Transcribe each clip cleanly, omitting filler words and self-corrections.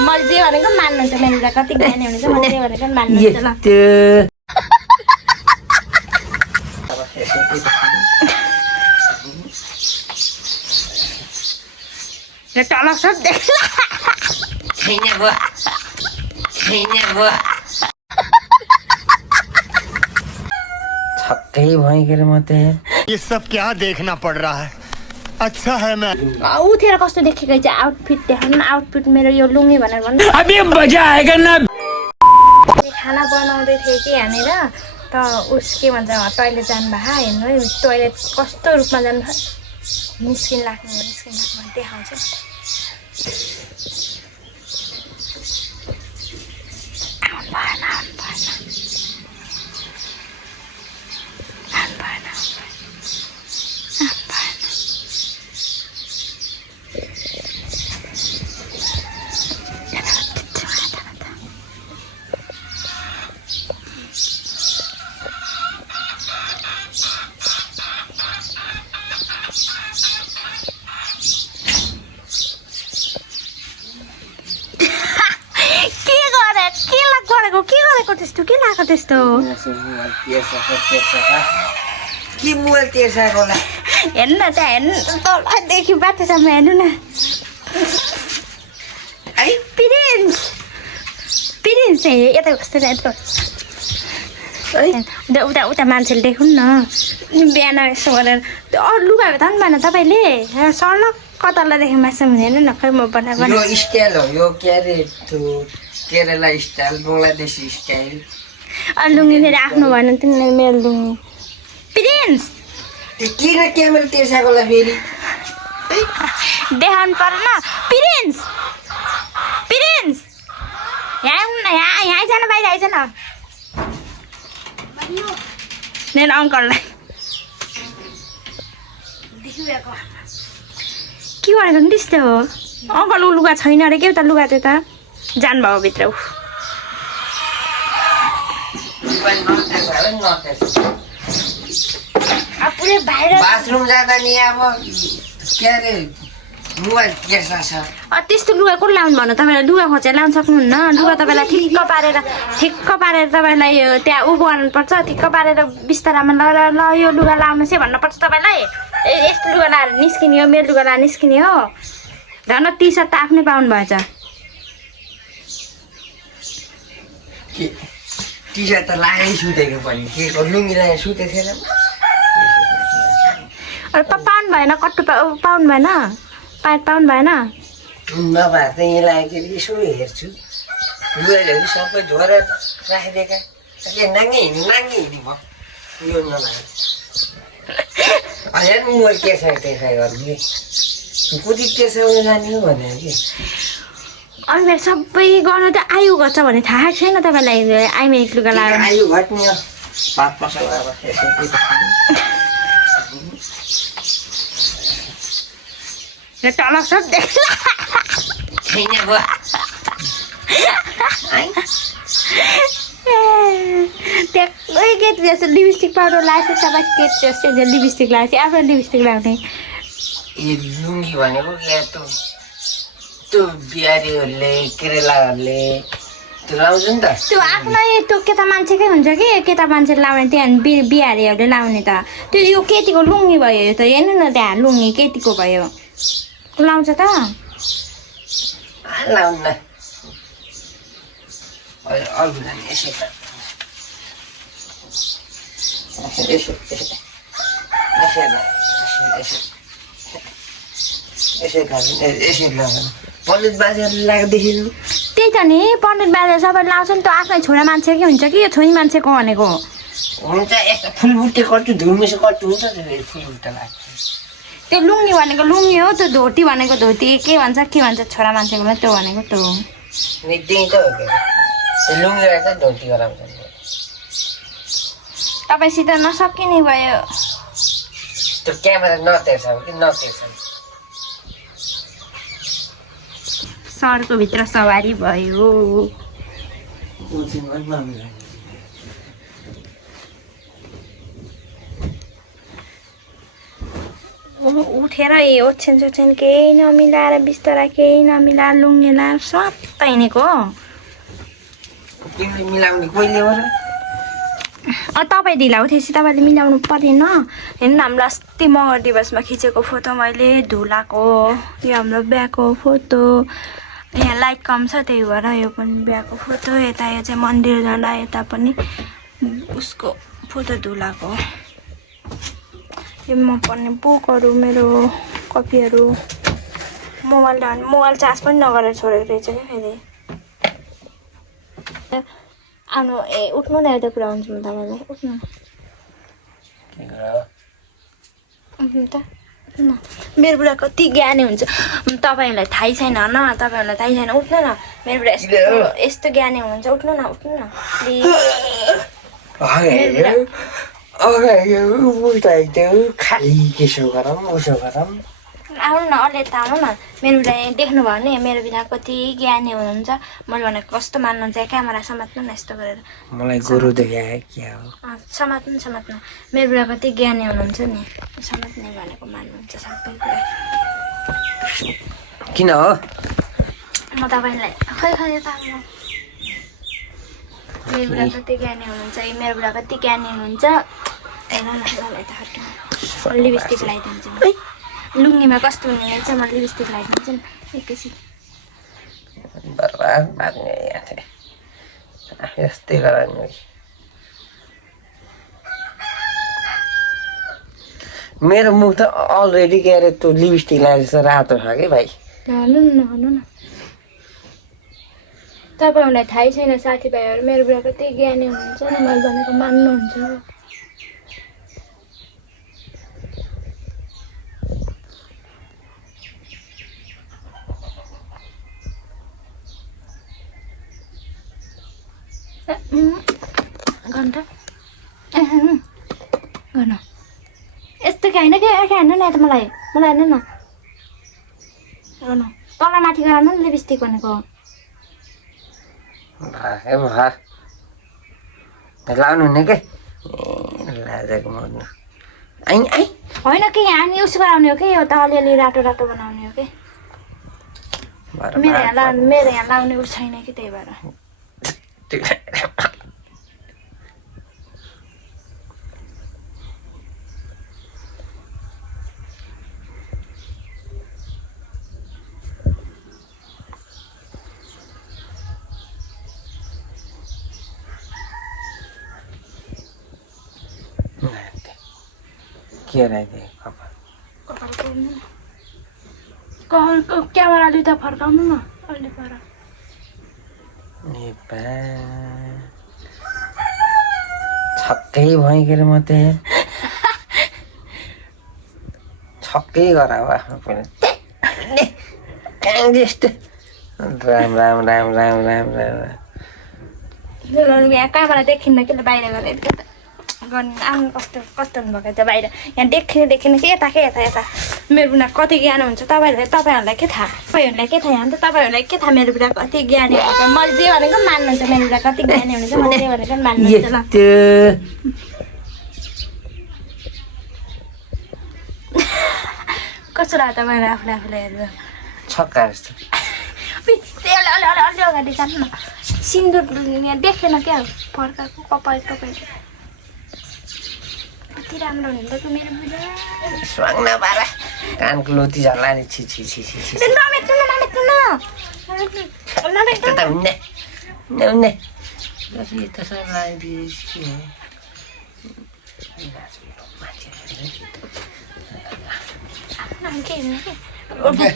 मैले जे भनेको मान्नुहुन्छ मेरो कति ज्ञानी हुनुहुन्छ मैले जे भनेको मान्नुहुन्छ ल टलक सब देख्ला छक्कै भइगयो म त ये सब क्या देखना पड़ रहा है अच्छा है मैं उठेर कस्तो देखेको चाहिँ आउटफिट देखाउनु आउटफिट मेरो यो लुङ्गी भनेर भन्नु अबे मजा आएगा ना खाना बनाउँदै थिएँ कि यहाँनिर त उस के भन्छ टोइलेट जानुभयो हेर्नु है टोइलेट कस्तो रूपमा जानुभयो निस्किन लाग्नु देखाउँछ त्यस्तो के लाग्यो त्यस्तो के मोबाइल तेर्साको होला हेर्नु न त्यहाँ हेर्नु तलदेखि बाटोसम्म हेर्नु न पिरिन्स यता कस्तो उता उता मान्छेले देख्नु न बिहान यसो गरेर अरू लुगा त नि भएन तपाईँले सर्लक कतालादेखि मासुम हेर्नु न खै म बनाएको यो स्टाइल हो यो के अरे केरला स्टाइल बङ्गलादेशी स्टाइल लुङ्गी फेरि आफ्नो भएन तिमीले मेरो लुङ्गी प्रिन्स किन क्यामेरा तेर्साको होला फेरि देखाउनु परेन प्रिन्स प्रिन्स यहाँ आउनु न यहाँ आइज न बाहिर आइज न मेरो अङ्कललाई के गरेको नि त्यस्तो हो अङ्कलको लुगा छैन अरे के त लुगा त्यो त जानुभयो भित्र पुरै बाहिर बाथरुम जाँदा नि अब के अरे मोबाइल तेर्सा छ त्यस्तो लुगा को लाउनु भन्नु तपाईँलाई लुगा खोजेर लाउनु सक्नुहुन्न लुगा तपाईँलाई ठिक्क पारेर तपाईँलाई त्यहाँ उ गर्नुपर्छ ठिक्क पारेर बिस्तारामा ल यो लुगा लाउनु चाहिँ भन्नुपर्छ तपाईँलाई यस्तो लुगा लाएर निस्किने हो मेरो लुगा लाएर निस्किने हो धन टी सर्ट त आफ्नै पाउनु भएछ टी सर्ट त लगाइ सुतेको पनि के लुङ्गी लगाएर सुतेको थिएन पाउनु भएन कट्टु पाउनु भएन पाइट पाउनु भएन नभए त यहाँ लागेको यसो हेर्छु लुगाहरू सबै धोएर राखिदिएका के नाङ्गे हिँड्नु भयो यो नभए होइन म त्यसै गर्ने कुदी त्यसै जाने हो भनेर कि अनि मेरो सबै गर्नु त आयु घट्छ भन्ने थाहा छैन तपाईँलाई आइमेरिक लुगा लगाएर आयु घट्ने हो पाँच वर्ष टलक सब देख्ला त्यही केटी जस्तो लिपस्टिक पाउडर लगाएको तपाईँ केटी जस्तो लिपस्टिक लगाएको आफ्नो लिपस्टिक लगाउने ए लुङ्गी भनेको क्या त्यो बिहारीहरूले केरेलाहरूले त्यो लाउँछ नि त त्यो आफ्नै त्यो केटा मान्छेकै हुन्छ कि केटा मान्छेले लाउने त्यहाँ बिहारीहरूले लाउने त त्यो यो केटीको लुङ्गी भयो यो त हेर्नु न त्यहाँ लुङ्गी केटीको भयो लाउँछ त लाउनु न अर्को जाने यसो पण्डित बाजेहरूले लगाएको देखिनु त्यही त नि पण्डित बाजे सबै लाउँछ नि त आफ्नै छोरा मान्छेकै हुन्छ कि यो छोरी मान्छेको भनेको हुन्छ यस्तो फुलबुट्टे कट्टु धुमेसो कट्टु हुन्छ त्यो फुलबुट्टा लाग्छ त्यो लुङ्गी भनेको लुङ्गी हो त्यो धोती भनेको धोती के भन्छ छोरा मान्छेको त्यो भनेको त्यो हो त्यही त हो त्यो लुङ्गी रहेछ धोती गराउँछ तपाईँसित नसकिने भयो त्यो क्यामेरा नतेर्छ कि नतेर्छ सरको भित्र सवारी भयो उठेर ओछ्यान सोछ्यान केही नमिलाएर बिस्तारा केही नमिलाएर लुङ्गे लाएर स्वात्त हिँडेको हो तिमीले मिलाउने कहिले हो र तपाईँ ढिला उठेपछि तपाईँले मिलाउनु परेन हेर्नु हाम्रो अस्ति मगर दिवसमा खिचेको फोटो मैले धुलाको यो हाम्रो बिहाको फोटो यहाँ लाइट कम छ त्यही भएर यो पनि बिहाको फोटो यता यो चाहिँ मन्दिर जाँदा यता पनि उसको फोटो धुलाको यो म पढ्ने बुकहरू मेरो कपीहरू मोबाइल चार्ज पनि नगरेर छोडेको रहेछ क्या फेरि आउनु उठ्नु न एउटा कुरा हुन्छ म तपाईँलाई उठ्नु त न मेरो बुढा कति ज्ञानी हुन्छ तपाईँहरूलाई थाहै छैन न तपाईँहरूलाई थाहै छैन उठ्नु न मेरो बुढा यस्तो ज्ञानी हुनुहुन्छ उठ्नु न खाली केसो गरौँ उसो गरौँ आउनु न अलि त आउनु न मेरो बुढा देख्नुभयो भने मेरो बुढा कति ज्ञानी हुनुहुन्छ मैले भनेको कस्तो मान्नुहुन्छ क्यामेरा समात्नु न यस्तो गरेर मलाई गुरु देखाए क्या हो समात्नु मेरो बुढा कति ज्ञानी हुनुहुन्छ नि समात्ने भनेको मान्नुहुन्छ सबै कुरा किन हो म तपाईँलाई खै यता मेरो बुढा कति ज्ञानी हुनुहुन्छ मेरो बुढा कति ज्ञानी हुनुहुन्छ लिपस्टिक लगाइदिन्छु लुङ्गीमा कस्तो हुने रहेछ म लिपस्टिक लगाइदिन्छु नि एकैछिन बर्बाद मार्ने यस्तै गराउनु मेरो मुख त अलरेडी के अरे त्यो लिपस्टिक लगाएर जस्तो रातो छ कि भाइ हल्नु न तपाईँहरूलाई थाहै छैन साथीभाइहरू मेरो बुढा कति ज्ञानी हुनुहुन्छ नि मैले भनेको मान्नुहुन्छ घन्टा गर्नु यस्तो कि होइन कि हेर्नु न त मलाई हेर्नु न गर्नु तल माथि गराउनु नि लिपस्टिक भनेको लाउनु हुने के लाजेको मर्नु होइन कि यहाँ युज गराउने हो कि यो त अलिअलि रातो रातो बनाउने हो कि मेरो यहाँ लाउने उस छैन कि त्यही भएर के राइदिए क्यामेराले त फर्काउनु न अहिले पर छक्कै भयो के अरे म त छक्कै गरायो आफ्नो पहिला यस्तो राम यहाँ कहाँबाट देखिन्न कि बाहिर गरेर गर्नु आउनु कस्तो हुनुभएको छ बाहिर यहाँ देखिन कि यता मेरो बुढा कति ज्ञान हुन्छ तपाईँहरूलाई के थाहा तपाईँहरूलाई के थाहा अन्त तपाईँहरूलाई के थाहा मेरो बुढा कति ज्ञानी हुन्छ मैले जे भनेको मान्नुहुन्छ मेरो बुढा कति ज्ञानी हुनुहुन्छ मैले जे भनेको मान्नुहुन्छ ल कस्तो लाग्यो तपाईँलाई आफूलाई हेरेर छक्का जस्तो अलि अगाडि जानु न सिन्दुर यहाँ देखेन क्या फर्काएको कपाल कति राम्रो हुन्छ मेरो बुढा स्वाङ नपारा कानको लोती झल्ला नि छि नमेट्नु त हुन्ने यस्तो सब लगाइदिएपछि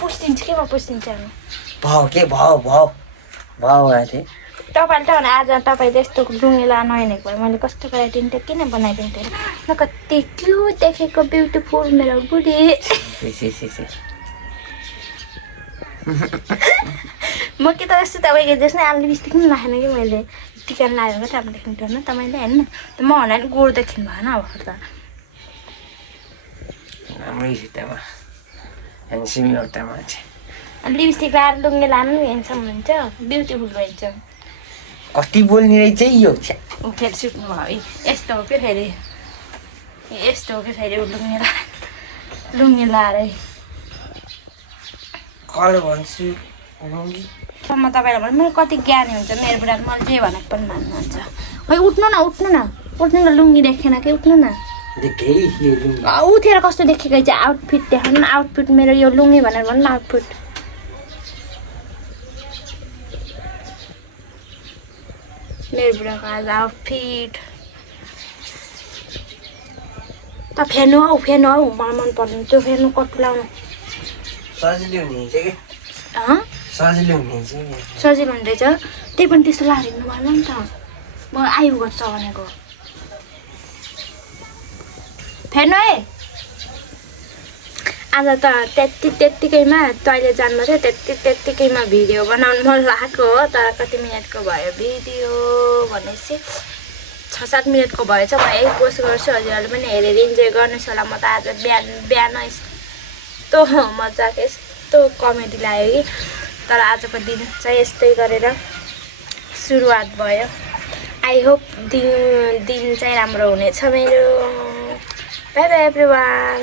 पुस्दिन्छु कि म पुस्दिन्छु भाउ के भाउ गएको थिएँ तपाईँले त आज तपाईँले यस्तो डुङ्गेला नहिनेको भए मैले कस्तो गराइदिन्थेँ किन बनाइदिन्थेँ न कति क्युट देखेको ब्युटिफुल मेरो बुढी म के त यस्तो तपाईँको जस्तै आलु लिपस्टिक पनि राखेन कि मैले टिका लगाएर मात्रै अब देख्नु पर्ने तपाईँले होइन म भन्दा नि गोड देखिनु भएन अब त राम्रै सित्तामा ह्यान्डसम एउटा मान्छे लिपस्टिक लगाएर डुङ्गे लानु ह्यान्डसम हुन्छ ब्युटिफुल भइन्छ कति बोल्ने रहेछ यो फेरि सुत्नु भयो यस्तो हो कि फेरि डुङ्गे लुङ्गी लाएर कल भन्छु लुङ्गी म तपाईँलाई भन्नु मेरो कति ज्ञानी हुन्छ मेरो बुढाले मैले जे भनेको पनि मान्नुहुन्छ खै उठ्नु न लुङ्गी देखेन कि उठ्नु न देखेँ यो लुङ्गी उठेर कस्तो देखेको चाहिँ आउटफिट देखाउनु न आउटफिट मेरो यो लुङ्गी भनेर भन्नु न आउटफिट मेरो बुढाको आज आउटफिट त फेर्नु हौ मलाई मन पर्दैन त्यो फेर्नु कति लाउनु सजिलो हुनेछ कि सजिलो हुनेछ सजिलो हुँदैछ त्यही पनि त्यस्तो लाएर हिँड्नु भएन नि त म आयु गर्छ भनेको फेर्नु है आज त त्यत्तिकैमा तैँले जान्नु थियो त्यत्तिकैमा भिडियो बनाउनु मन लागेको हो तर कति मिनटको भयो भिडियो भनेपछि 6-7 मिनटको भएछ म यही पोस्ट गर्छु हजुरहरूले पनि हेरेर इन्जोय गर्नुहोस् होला म त आज बिहान यस्तो मजाको यस्तो कमेडी लाग्यो कि तर आजको दिन चाहिँ यस्तै गरेर सुरुवात भयो आई होप दिन चाहिँ राम्रो हुनेछ मेरो बाई बाई एभ्रिवान